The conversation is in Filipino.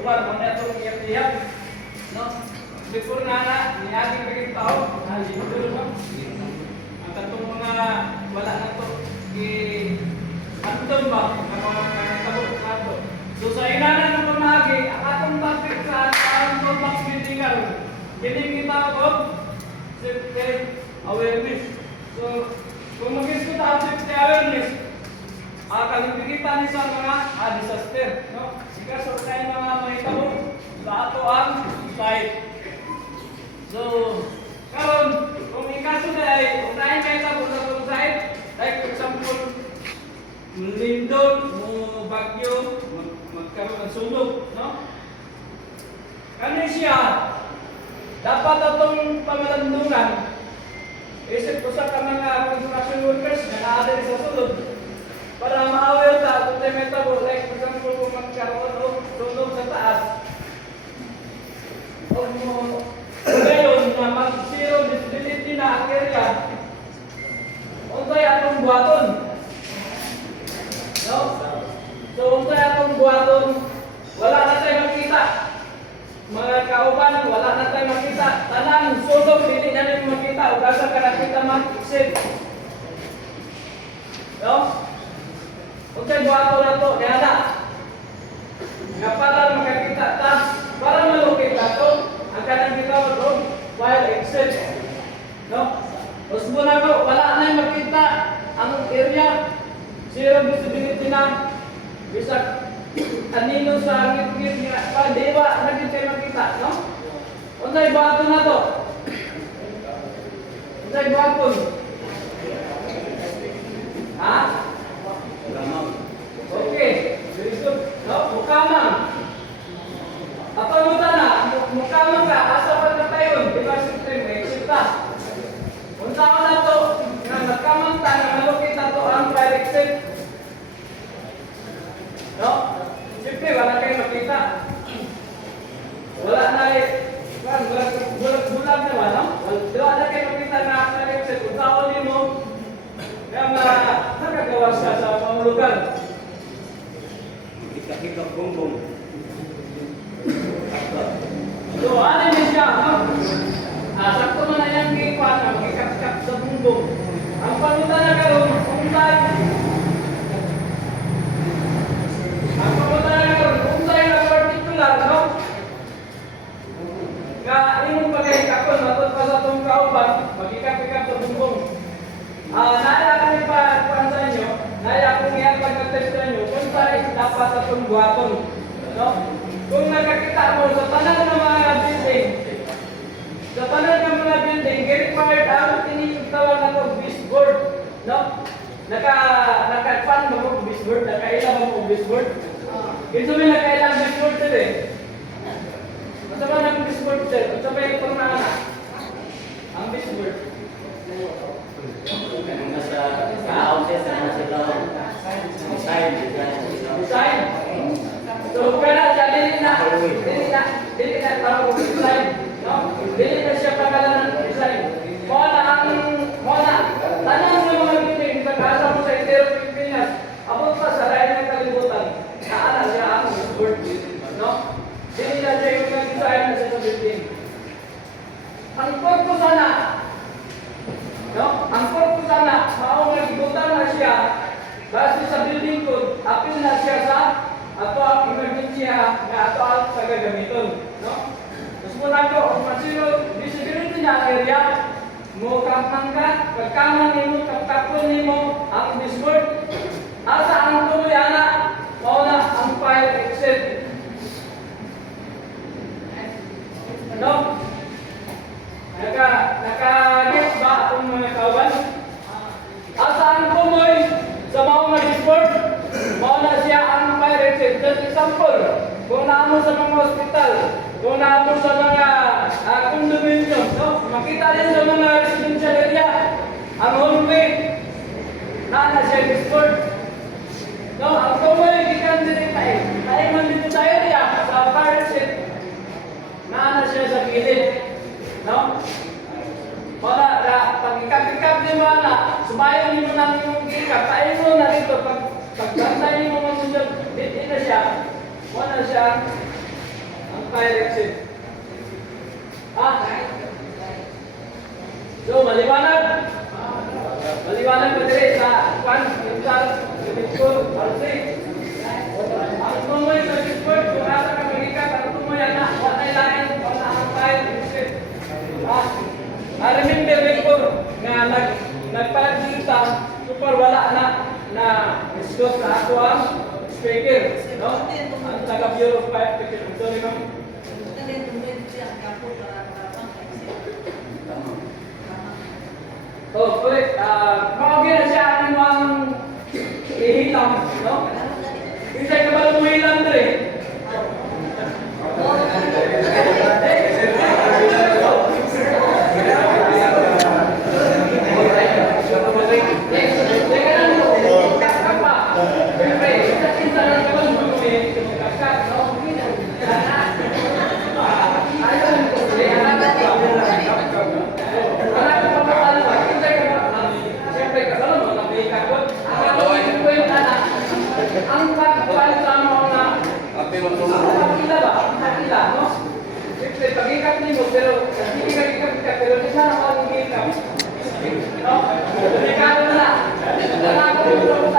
lugar mo na itong iyak-iyak. No? Before na niagi kaging tao, halindol, no? Ang katong mga wala na to, i-antong ba? Ang mga kabuk na to. So sa inanan ng pamagi, ang atong topic sa atong box meeting karon, kining kita ko, safety awareness. So, kung mag-isip tayo safety awareness, kalipigitan ni sa mga disaster, no? Sika sa tayo mga mahitabo sa ato ang site. So, karon kung ikaso na ay unahin kayo sa itong site, like for example, lindol, bagyo, magkaroon ng sunog, no? Kani siya, dapat atong pamalandungan, isip ko sa mga construction workers na naadali sa sulod, para ma-aware ta kung tayo may tabo, like for example, kung magkaroon o sunog sa taas. O ngayon na mag-zero visibility na ang area, untay atong buhaton. No? So untay atong buhaton, wala na tayo makita. Mga kauban, wala na tayo makita. Tanang sunog, hindi na rin makita. Ugasa ka nakita mag-exit. No? Okay, buhato na to, kaya nga para makakita ta, para malukit na to, ang kanang kita mo to, while exit. No? Mas muna ko, wala na yung makita ang area, zero visibility na, bisag anino sa ngit-ngit nga, pa, di ba, naging kayo makita, no? Unsay buhato na to? Unsay buhato? Ha? Okay, very good. No, mukamang. Ato mo na, mukamang ka, asa pa na tayo, di ba system, exit ta. Unsa ko na to, nga nagkamang ta, nga malukit na to ang fire exit. No? Siyempre, wala kayo makita. Wala na bulag naman, no? Wala na kayo makita na fire exit. Unsa ko mo, kaya nakagawas ka sa mga lugar. Hikap bumbong. So, ano niya siya? Sakto man na yung kipan, magkikap-kap sa bumbong. Ang panuta na karoon, kung particular, no? Imong pagkikapon, matod pa sa itong kauban, magkikap-kap sa bumbong. Naya kami pa sa inyo, naya kung yan pagkatest sa inyo, kung saan dapat atong buhaton. No? Kung nakakita mo sa tanan ng mga building, required ang tinitawag na ito bisboard. No? Naka-fan mo kung bisboard, nakailang mo kung bisboard. Ito may nakailang bisboard sila eh. Masama na kung bisboard sila, masama yung pangmana. Ang bisboard. Design. So kaya dili na tawag og design, no? Dili na siya pangalan ng design. Mona tanan ng mga building pag-asa mo sa Intero Pilipinas, abot pa sa lain ng kalibutan. Naana siya ang word, no? Dili na siya yung design na sa building. Ang purpose sana, no? Ang purpose sana, mao nga gibutan na siya base sa building code, apil na siya sa ato ang emergency nga ato ang pagagamiton, no? Tapos muna ko, kung masino, visibility niya ang area, mo kampang ka, pagkaman nimo, kapkapon nimo, ang bisboard, asa ang tuloy ana, mauna ang fire exit. No? Naka-get ba akong mga kauban? Asa ang tuloy sa mga bisboard, mauna siya ang fire exit. Just example, kung naamo sa mga hospital, kung naamo sa mga condominium, no? Makita din sa mga residential area, ang hallway, na siya bisboard. No, ang tuloy, gikan din tayo. Tayo man dito sa area, sa fire exit, na siya sa gilid. No? Wala, pag-ikap-ikap din mo na, sumayon din mo namin yung ikap, tayo mo na rito, pag-bantay mo mga mundo, dito na siya, wala siya, fire exit. Ah? So, maliwanag? Maliwanag ba dire sa kwan, mental, physical, healthy? Ang tumoy sa Discord, kung nasa kapagikat, ang tumoy na, wala lain, wala ang fire exit. Ah? Remember before nga nagpagdita super wala na discuss na ako ang speaker, no? Ang taga Bureau of Fire Protection. Ito ni ma'am. Oh, ulit. Makagin na siya ang ihilam, no? Isa ka ba lumihilam doon eh? Ang pagkuhan sa mga na nakakila ba? Nakakila, no? Siyempre, pag-ikap niyo, pero hindi ka pero di sana makakikap. No? Delikado na. Wala ko yung